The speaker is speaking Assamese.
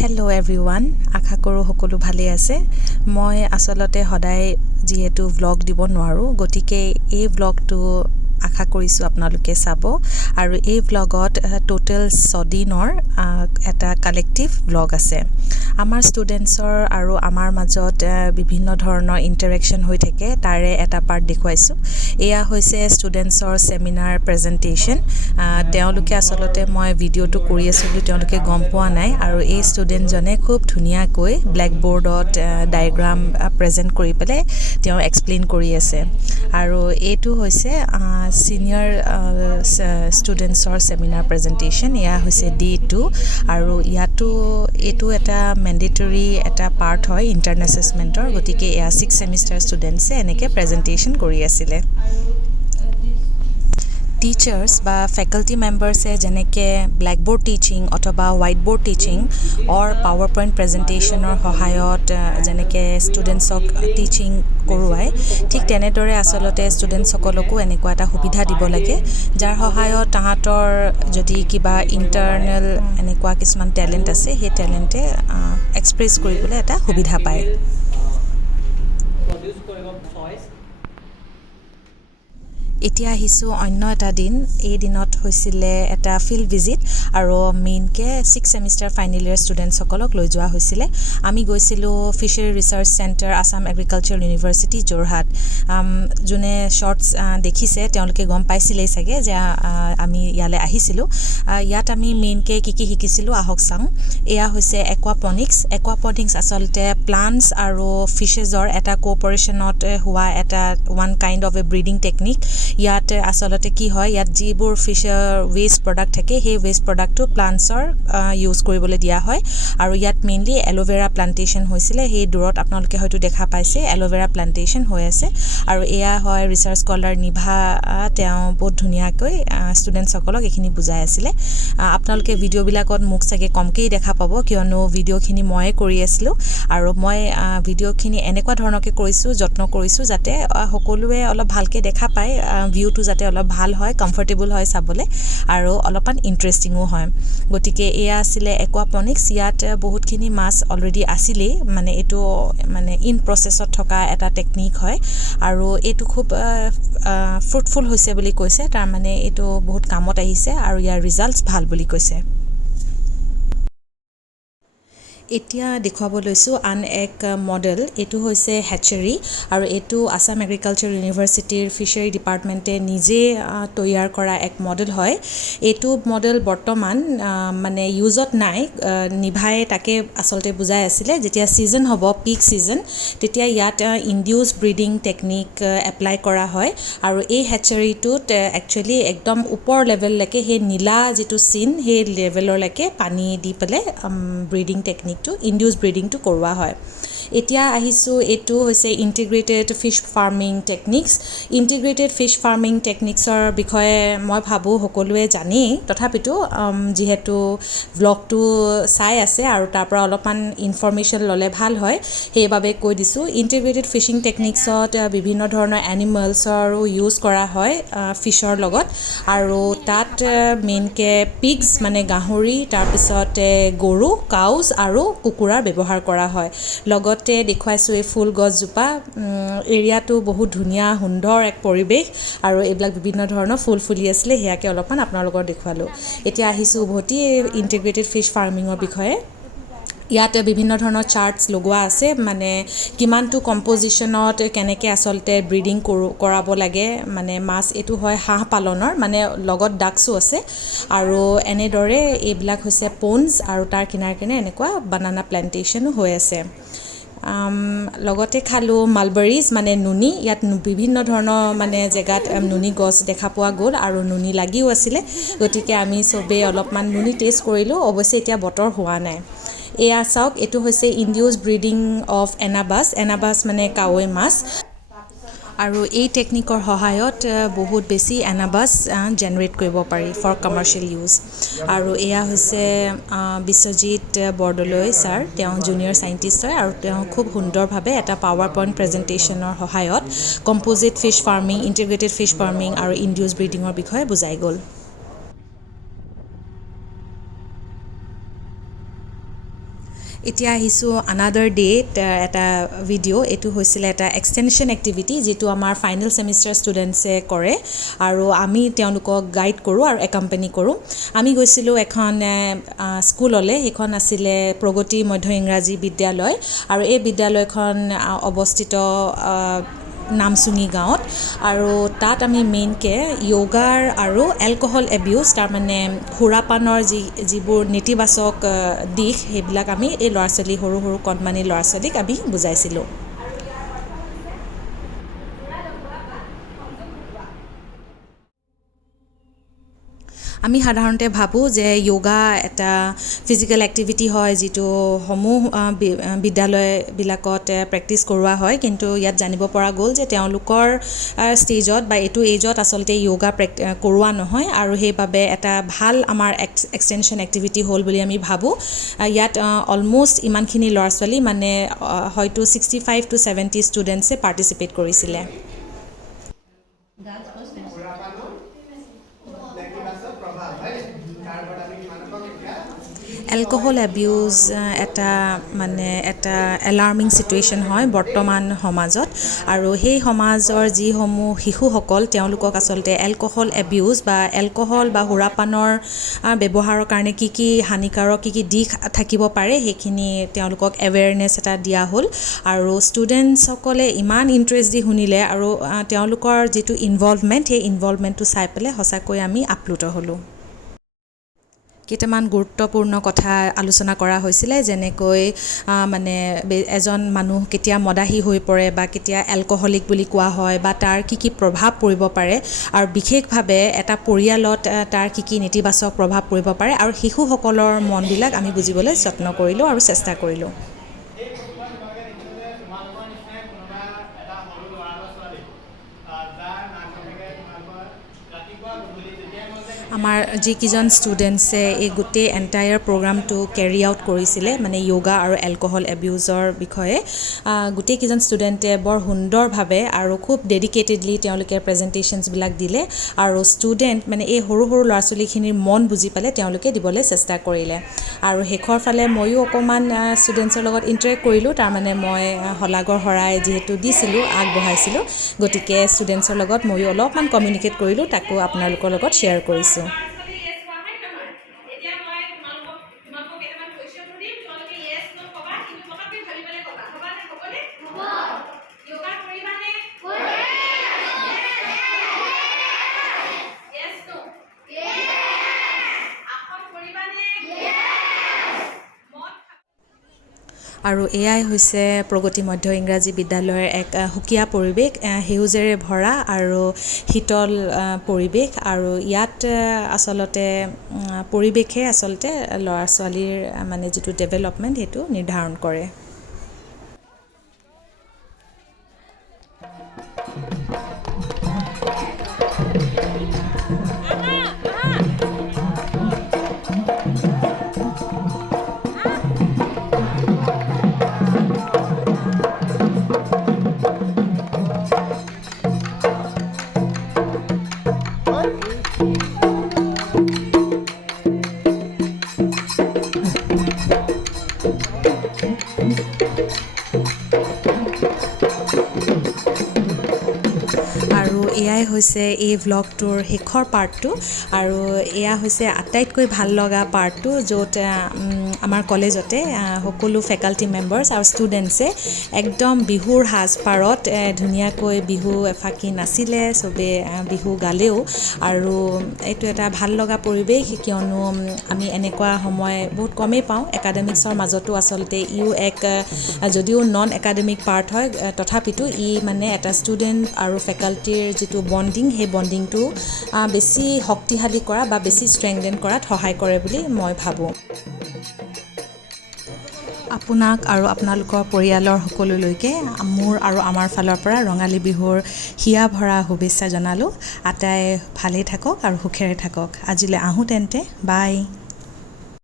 হেল্ল' এভৰিৱান আশা কৰোঁ সকলো ভালেই আছে মই আচলতে সদায় যিহেতু ভ্লগ দিব নোৱাৰোঁ গতিকে এই ভ্লগটো আশা কৰিছোঁ আপোনালোকে চাব আৰু এই ভ্লগত টোটেল 6 দিনৰ এটা কালেক্টিভ ভ্লগ আছে আমাৰ ষ্টুডেণ্টছৰ আৰু আমাৰ মাজত বিভিন্ন ধৰণৰ ইণ্টাৰেকশ্যন হৈ থাকে তাৰে এটা পাৰ্ট দেখুৱাইছোঁ এয়া হৈছে ষ্টুডেণ্টছৰ ছেমিনাৰ প্ৰেজেণ্টেশ্যন তেওঁলোকে আচলতে মই ভিডিঅ'টো কৰি আছোঁ বুলি তেওঁলোকে গম পোৱা নাই আৰু এই ষ্টুডেণ্টজনে খুব ধুনীয়াকৈ ব্লেকবৰ্ডত ডায়েগ্ৰাম প্ৰেজেণ্ট কৰি পেলাই তেওঁ এক্সপ্লেইন কৰি আছে আৰু এইটো হৈছে ছিনিয়ৰ ষ্টুডেণ্টছৰ ছেমিনাৰ প্ৰেজেণ্টেশ্যন এয়া হৈছে Day 2 আৰু ইয়াতো এইটো এটা মেণ্ডেটৰী এটা পাৰ্ট হয় ইণ্টাৰ্ণ এছেছমেণ্টৰ গতিকে এয়া 6 ছেমিষ্টাৰ ষ্টুডেণ্টছে এনেকৈ প্ৰেজেণ্টেশ্যন কৰি আছিলে টিচাৰ্ছ বা ফেকাল্টি মেম্বাৰ্ছে যেনেকৈ ব্লেকবৰ্ড টিচিং অথবা হোৱাইট বৰ্ড টিচিং অৰ পাৱাৰ পইণ্ট প্ৰেজেণ্টেশ্যনৰ সহায়ত যেনেকৈ ষ্টুডেণ্টছক টিচিং কৰোৱাই ঠিক তেনেদৰে আচলতে ষ্টুডেণ্টছসকলকো এনেকুৱা এটা সুবিধা দিব লাগে যাৰ সহায়ত তাহাঁতৰ যদি কিবা ইণ্টাৰনেল এনেকুৱা কিছুমান টেলেণ্ট আছে সেই টেলেণ্টে এক্সপ্ৰেছ কৰিবলৈ এটা সুবিধা পায় এতিয়া আহিছোঁ অন্য এটা দিন এই দিনত হৈছিলে এটা ফিল্ড ভিজিট আৰু মেইনকৈ 6 ছেমিষ্টাৰ ফাইনেল ইয়েৰ ষ্টুডেণ্টছসকলক লৈ যোৱা হৈছিলে আমি গৈছিলোঁ fishery research centre Assam agriculture university Jorhat যোনে শ্বৰ্টছ দেখিছে তেওঁলোকে গম পাইছিলেই চাগে যে আমি ইয়ালৈ আহিছিলোঁ ইয়াত আমি মেইনকৈ কি শিকিছিলোঁ আহক চাওঁ এয়া হৈছে একুৱাপনিক্স আচলতে প্লাণ্টছ আৰু ফিছেছৰ এটা কোঅপাৰেশ্যনত হোৱা এটা one kind of A breeding technique ইয়াত আচলতে কি হয় ইয়াত যিবোৰ ফিছৰ ৱেষ্ট প্ৰডাক্ট থাকে সেই ৱেষ্ট প্ৰডাক্টটো প্লাণ্টছৰ ইউজ কৰিবলৈ দিয়া হয় আৰু ইয়াত মেইনলি এল'ভেৰা প্লাণ্টেশ্যন হৈছিলে সেই দূৰত আপোনালোকে হয়তো দেখা পাইছে এল'ভেৰা প্লাণ্টেশ্যন হৈ আছে আৰু এয়া হয় ৰিচাৰ্চ স্কলাৰ নিভা তেওঁ বহুত ধুনীয়াকৈ ষ্টুডেণ্টছসকলক এইখিনি বুজাই আছিলে আপোনালোকে ভিডিঅ'বিলাকত মোক চাগে কমকেই দেখা পাব কিয়নো ভিডিঅ'খিনি ময়ে কৰি আছিলোঁ আৰু মই ভিডিঅ'খিনি এনেকুৱা ধৰণকৈ কৰিছোঁ যত্ন কৰিছোঁ যাতে সকলোৱে অলপ ভালকৈ দেখা পায় ভিউটো যাতে অলপ ভাল হয় কমফৰ্টেবল হয় চাবলৈ আৰু অলপমান ইণ্টাৰেষ্টিঙো হয় গতিকে এয়া আছিলে একুৱাপনিক্স ইয়াত বহুতখিনি মাছ অলৰেডি আছিলেই মানে এইটো মানে ইন প্ৰচেছত থকা এটা টেকনিক হয় আৰু এইটো খুব ফ্ৰুটফুল হৈছে বুলি কৈছে তাৰমানে এইটো বহুত কামত আহিছে আৰু ইয়াৰ ৰিজাল্টছ ভাল বুলি কৈছে এতিয়া দেখুৱাব লৈছোঁ আন এক মডেল এইটো হৈছে হেচাৰী আৰু এইটো আছাম এগ্ৰিকালচাৰ ইউনিভাৰ্চিটিৰ ফিছাৰী ডিপাৰ্টমেণ্টে নিজে তৈয়াৰ কৰা এক মডেল হয় এইটো মডেল বৰ্তমান মানে ইউজত নাই নিভাই তাকে আচলতে বুজাই আছিলে যেতিয়া ছিজন হ'ব পিক ছিজন তেতিয়া ইয়াত ইনডিউচ ব্ৰিডিং টেকনিক এপ্লাই কৰা হয় আৰু এই হেচাৰীটোত একচুৱেলি একদম ওপৰ লেভেললৈকে সেই নীলা যিটো চিন সেই লেভেললৈকে পানী দি পেলাই ব্ৰিডিং টেকনিক ইনডিউচ ব্ৰিডিংটো কৰোৱা হয় এতিয়া আহিছোঁ এইটো হৈছে ইণ্টিগ্ৰেটেড ফিছ ফাৰ্মিং টেকনিক্সৰ বিষয়ে মই ভাবোঁ সকলোৱে জানেই তথাপিতো যিহেতু ব্লগটো চাই আছে আৰু তাৰ পৰা অলপমান ইনফৰমেশ্যন ল'লে ভাল হয় সেইবাবে কৈ দিছোঁ ইণ্টিগ্ৰেটেড ফিছিং টেকনিক্সত বিভিন্ন ধৰণৰ এনিমেলছৰো ইউজ কৰা হয় ফিছৰ লগত আৰু তাত মেইনকৈ পিগছ মানে গাহৰি তাৰপিছতে গৰু কাউজ আৰু কুকুৰাৰ ব্যৱহাৰ কৰা হয় লগতে দেখুৱাইছোঁ এই ফুল গছজোপা এৰিয়াটো বহুত ধুনীয়া সুন্দৰ এক পৰিৱেশ আৰু এইবিলাক বিভিন্ন ধৰণৰ ফুল ফুলি আছিলে সেয়াকে অলপমান আপোনালোকৰ দেখুৱালোঁ এতিয়া আহিছোঁ উভতি ইণ্টিগ্ৰেটেড ফিছ ফাৰ্মিঙৰ বিষয়ে ইয়াত বিভিন্ন ধৰণৰ চাৰ্টছ লগোৱা আছে মানে কিমানটো কম্পজিশ্যনত কেনেকৈ আচলতে ব্ৰিডিং কৰাব লাগে মানে মাছ এইটো হয় হাঁহ পালনৰ মানে লগত ডাকছো আছে আৰু এনেদৰে এইবিলাক হৈছে পণ্ডছ আৰু তাৰ কিনাৰে এনেকুৱা বানানা প্লেণ্টেশ্যনো হৈ আছে লগতে খালোঁ মালবেৰিজ মানে নুনি ইয়াত বিভিন্ন ধৰণৰ মানে জেগাত নুনি গছ দেখা পোৱা গ'ল আৰু নুনি লাগিও আছিলে গতিকে আমি চবেই অলপমান নুনি টেষ্ট কৰিলোঁ অৱশ্যে এতিয়া বতৰ হোৱা নাই এয়া চাওক এইটো হৈছে ইনডিউচ ব্ৰিডিং অফ এনাবাছ মানে কাৱৈ মাছ আৰু এই টেকনিকৰ সহায়ত বহুত বেছি এনাবাছ জেনেৰেট কৰিব পাৰি ফৰ কমাৰ্চিয়েল ইউজ আৰু এয়া হৈছে বিশ্বজিৎ বৰদলৈ ছাৰ তেওঁ জুনিয়ৰ চাইণ্টিষ্ট হয় আৰু তেওঁ খুব সুন্দৰভাৱে এটা পাৱাৰ পইণ্ট প্ৰেজেণ্টেশ্যনৰ সহায়ত composite fish farming integrated fish farming আৰু ইনডিউচ ব্ৰিডিঙৰ বিষয়ে বুজাই গ'ল এতিয়া আহিছোঁ আনাডাৰ ডেট এটা ভিডিঅ' এইটো হৈছিলে এটা এক্সটেনশ্যন এক্টিভিটি যিটো আমাৰ ফাইনেল ছেমিষ্টাৰ ষ্টুডেণ্টছে কৰে আৰু আমি তেওঁলোকক গাইড কৰোঁ আৰু একাম্পেনি কৰোঁ। আমি গৈছিলোঁ এখন স্কুললৈ, সেইখন আছিলে প্ৰগতি মধ্য ইংৰাজী বিদ্যালয় আৰু এই বিদ্যালয়খন অৱস্থিত নামচুঙি গাঁৱত আৰু তাত আমি মেইনকৈ য়োগাৰ আৰু এলকহল এবিউজ তাৰমানে সুৰাপানৰ যিবোৰ নেতিবাচক দিশ সেইবিলাক আমি এই ল'ৰা ছোৱালী সৰু সৰু কণমানি ল'ৰা ছোৱালীক আমি বুজাইছিলোঁ। আমি সাধাৰণতে ভাবোঁ যে য়োগা এটা ফিজিকেল এক্টিভিটি হয় যিটো সমূহ বিদ্যালয়বিলাকত প্ৰেক্টিছ কৰোৱা হয়, কিন্তু ইয়াত জানিব পৰা গ'ল যে তেওঁলোকৰ ষ্টেজত বা এইটো এজত আচলতে য়োগা কৰোৱা নহয় আৰু সেইবাবে এটা ভাল আমাৰ এক্সটেনশ্যন এক্টিভিটি হ'ল বুলি আমি ভাবোঁ। ইয়াত অলম'ষ্ট ইমানখিনি ল'ৰা ছোৱালী মানে হয়তো 65 to 70 ষ্টুডেণ্টছে পাৰ্টিচিপেট কৰিছিলে। এলকহল এবিউজ এটা এলাৰ্মিং ছিটুৱেশ্যন হয় বৰ্তমান সমাজত আৰু সেই সমাজৰ যিসমূহ শিশুসকল তেওঁলোকক আচলতে এলকহল এবিউজ বা এলকহল বা সুৰাপানৰ ব্যৱহাৰৰ কাৰণে কি কি হানিকাৰক কি কি দিশ থাকিব পাৰে সেইখিনি তেওঁলোকক এৱেৰনেছ এটা দিয়া হ'ল আৰু ষ্টুডেণ্টছসকলে ইমান ইণ্টাৰেষ্ট দি শুনিলে আৰু তেওঁলোকৰ যিটো ইনভলভমেণ্ট সেই ইনভলভমেণ্টটো চাই পেলাই সঁচাকৈ আমি আপ্লুত হ'লোঁ। কেইটামান গুৰুত্বপূৰ্ণ কথা আলোচনা কৰা হৈছিলে, যেনেকৈ মানে এজন মানুহ কেতিয়া মদাহী হৈ পৰে বা কেতিয়া এলকহলিক বুলি কোৱা হয় বা তাৰ কি কি প্ৰভাৱ পৰিব পাৰে আৰু বিশেষভাৱে এটা পৰিয়ালত তাৰ কি কি নেতিবাচক প্ৰভাৱ পৰিব পাৰে আৰু শিশুসকলৰ মনবিলাক আমি বুজিবলৈ যত্ন কৰিলোঁ আৰু চেষ্টা কৰিলোঁ। আমাৰ যিকেইজন ষ্টুডেণ্টছে এই গোটেই এণ্টায়াৰ প্ৰগ্ৰামটো কেৰি আউট কৰিছিলে মানে য়োগা আৰু এলকহল এবিউজৰ বিষয়ে গোটেইকেইজন ষ্টুডেণ্টে বৰ সুন্দৰভাৱে আৰু খুব ডেডিকেটেডলি তেওঁলোকে প্ৰেজেণ্টেশ্যনছবিলাক দিলে আৰু ষ্টুডেণ্ট মানে এই সৰু সৰু ল'ৰা ছোৱালীখিনিৰ মন বুজি পালে তেওঁলোকে দিবলৈ চেষ্টা কৰিলে আৰু শেষৰ ফালে ময়ো অকণমান ষ্টুডেণ্টছৰ লগত ইণ্টাৰেক্ট কৰিলোঁ, তাৰমানে মই শলাগৰ শৰাই যিহেতু দিছিলোঁ আগবঢ়াইছিলোঁ, গতিকে ষ্টুডেণ্টছৰ লগত ময়ো অলপমান কমিউনিকেট কৰিলোঁ, তাকো আপোনালোকৰ লগত শ্বেয়াৰ কৰিছোঁ। আৰু এয়াই হৈছে প্ৰগতি মধ্য ইংৰাজী বিদ্যালয়ৰ এক সুকীয়া পৰিৱেশ, সেউজেৰে ভৰা আৰু শীতল পৰিৱেশ আৰু ইয়াত আচলতে পৰিৱেশে আচলতে ল'ৰা ছোৱালীৰ মানে যিটো ডেভেলপমেণ্ট সেইটো নিৰ্ধাৰণ কৰে। আৰু এয়াই হৈছে এই ভ্লগটোৰ শেষৰ পাৰ্টটো আৰু এয়া হৈছে আটাইতকৈ ভাল লগা পাৰ্টটো, য'ত আমাৰ কলেজতে সকলো ফেকাল্টি মেম্বাৰ্ছ আৰু ষ্টুডেণ্টছে একদম বিহুৰ সাজপাৰত ধুনীয়াকৈ বিহু এফাকি নাচিলে, চবে বিহু গালেও আৰু এইটো এটা ভাল লগা পৰিৱেশ, কিয়নো আমি এনেকুৱা সময় বহুত কমেই পাওঁ। একাডেমিক্সৰ মাজতো আচলতে ইও এক যদিও নন একাডেমিক পাৰ্ট হয় তথাপিতো ই মানে এটা ষ্টুডেণ্ট আৰু ফেকাল্টিৰ যিটো বণ্ডিং সেই বণ্ডিংটো বেছি শক্তিশালী কৰা বা বেছি ষ্ট্ৰেংথেন কৰাত সহায় কৰে বুলি মই ভাবোঁ। আপোনাক আৰু আপোনালোকৰ পৰিয়ালৰ সকলোলৈকে মোৰ আৰু আমাৰ ফালৰ পৰা ৰঙালী বিহুৰ হিয়া ভৰা শুভেচ্ছা জনালোঁ। আটাই ভালেই থাকক আৰু সুখেৰে থাকক। আজিলৈ আহোঁ তেন্তে, বাই।